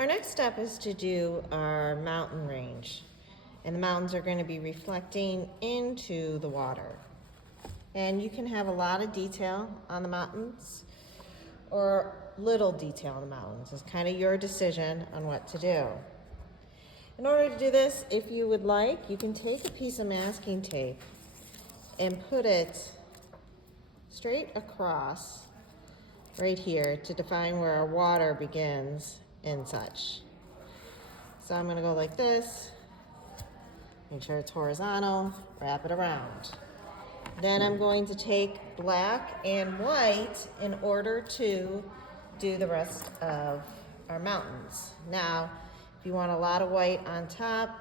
Our next step is to do our mountain range. And the mountains are going to be reflecting into the water. And you can have a lot of detail on the mountains or little detail on the mountains. It's kind of your decision on what to do. In order to do this, if you would like, you can take a piece of masking tape and put it straight across right here to define where our water begins and such. So I'm going to go like this, make sure it's horizontal, wrap it around. Then I'm going to take black and white in order to do the rest of our mountains. Now, if you want a lot of white on top,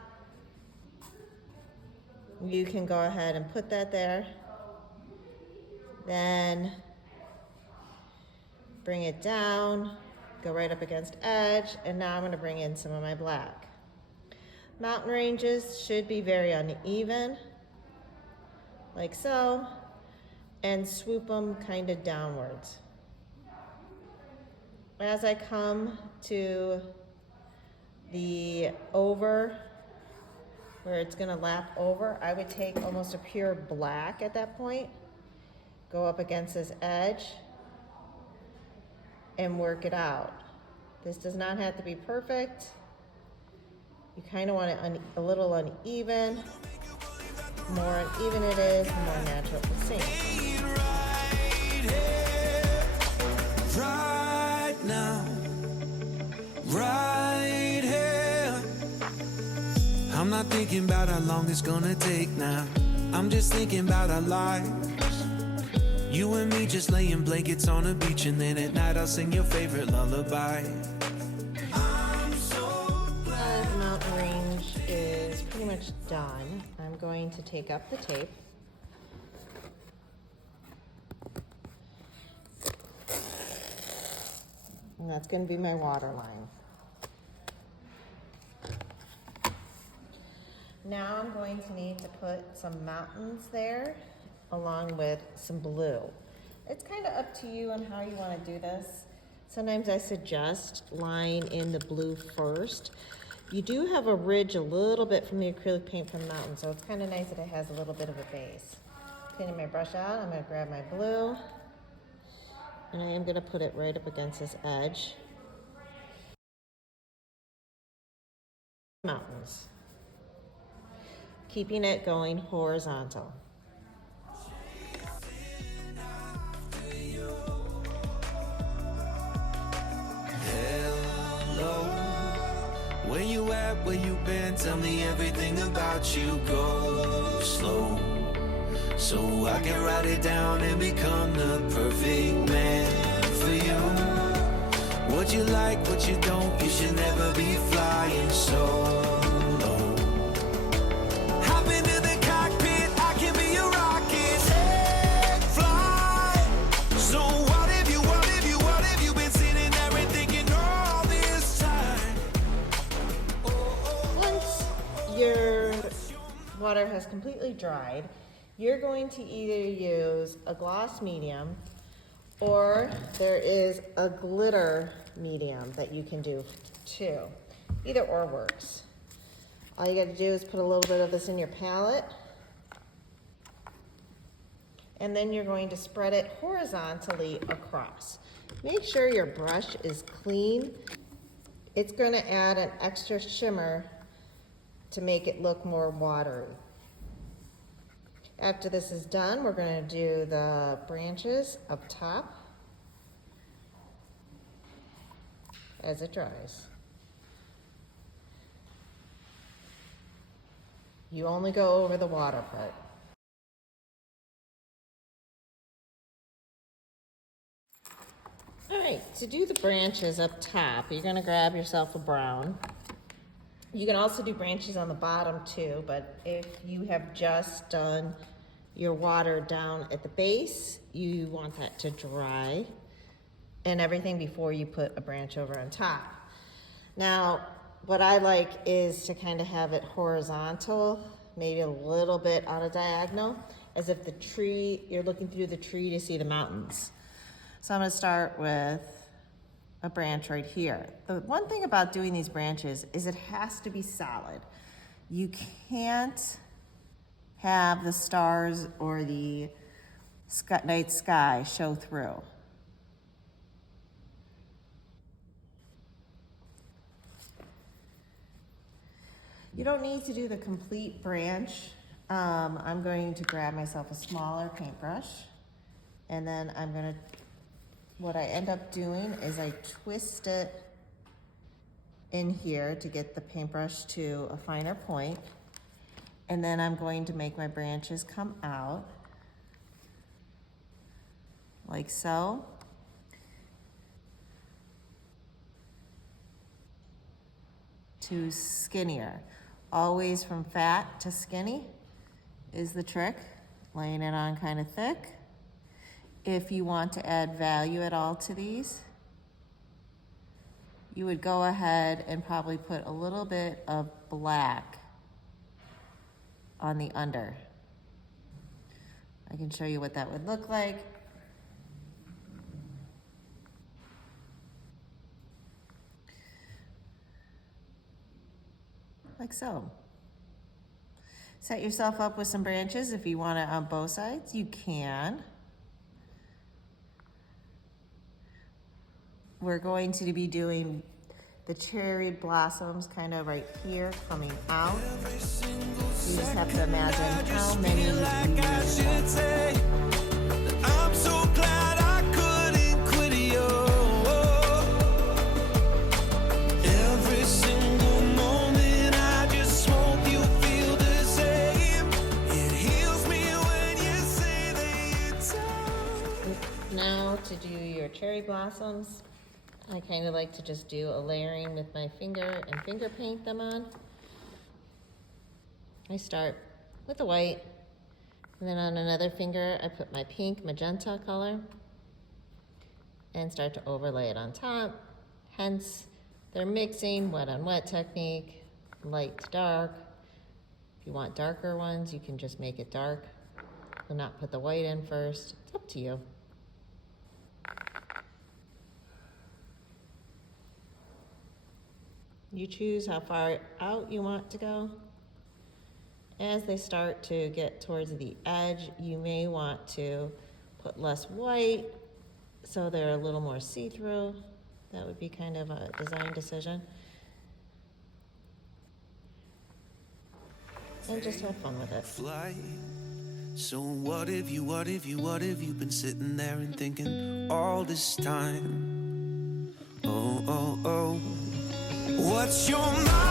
you can go ahead and put that there. Then bring it down, go right up against edge, and now I'm going to bring in some of my black. Mountain ranges should be very uneven, like so, and swoop them kind of downwards. As I come to the over, where it's going to lap over, I would take almost a pure black at that point, go up against this edge, and work it out. This does not have to be perfect. You kind of want it a little uneven. The more uneven it is, the more natural it seems. Right now, right here. I'm not thinking about how long it's gonna take now. I'm just thinking about our lives. You and me just laying blankets on a beach, and then at night I'll sing your favorite lullaby. As the mountain range is pretty much done, I'm going to take up the tape. And that's going to be my water line. Now I'm going to need to put some mountains there along with some blue. It's kind of up to you on how you want to do this. Sometimes I suggest line in the blue first. You do have a ridge a little bit from the acrylic paint from the mountain, so it's kind of nice that it has a little bit of a base. Cleaning my brush out, I'm going to grab my blue, and I am going to put it right up against this edge. Mountains. Keeping it going horizontal. Where you at, where you been, tell me everything about you. Go slow, so I can write it down and become the perfect man for you. What you like, what you don't, you should never be flying solo. Hop into the cockpit, I can be your rocket. Take flight. So what if you been sitting there and thinking all this time? Once your water has completely dried, you're going to either use a gloss medium or there is a glitter medium that you can do too. Either or works. All you got to do is put a little bit of this in your palette, and then you're going to spread it horizontally across. Make sure your brush is clean. It's going to add an extra shimmer to make it look more watery. After this is done, we're going to do the branches up top as it dries. You only go over the water part. All right, to do the branches up top, you're going to grab yourself a brown. You can also do branches on the bottom too, but if you have just done your water down at the base, you want that to dry and everything before you put a branch over on top. Now, what I like is to kind of have it horizontal, maybe a little bit on a diagonal, as if the tree, you're looking through the tree to see the mountains. So I'm going to start with a branch right here. The one thing about doing these branches is it has to be solid. You can't have the stars or the night sky show through. You don't need to do the complete branch. I'm going to grab myself a smaller paintbrush, and then what I end up doing is I twist it in here to get the paintbrush to a finer point, and then I'm going to make my branches come out like so. To skinnier. Always from fat to skinny is the trick. Laying it on kind of thick. If you want to add value at all to these, you would go ahead and probably put a little bit of black on the under. I can show you what that would look like. Like so. Set yourself up with some branches. If you want it on both sides, you can. We're going to be doing the cherry blossoms kind of right here coming out. You just have to imagine how many you need. I'm so glad I couldn't quit you. Every single moment I just hope you feel the same. It heals me when you say that it's all. Now to do your cherry blossoms, I kind of like to just do a layering with my finger and finger paint them on. I start with the white, and then on another finger I put my pink magenta color and start to overlay it on top. Hence, they're mixing wet on wet technique, light to dark. If you want darker ones, you can just make it dark and not put the white in first. It's up to you. You choose how far out you want to go. As they start to get towards the edge, you may want to put less white so they're a little more see-through. That would be kind of a design decision. And just have fun with it. Flight. So what if you been sitting there and thinking all this time? Oh, oh, oh. What's your mind?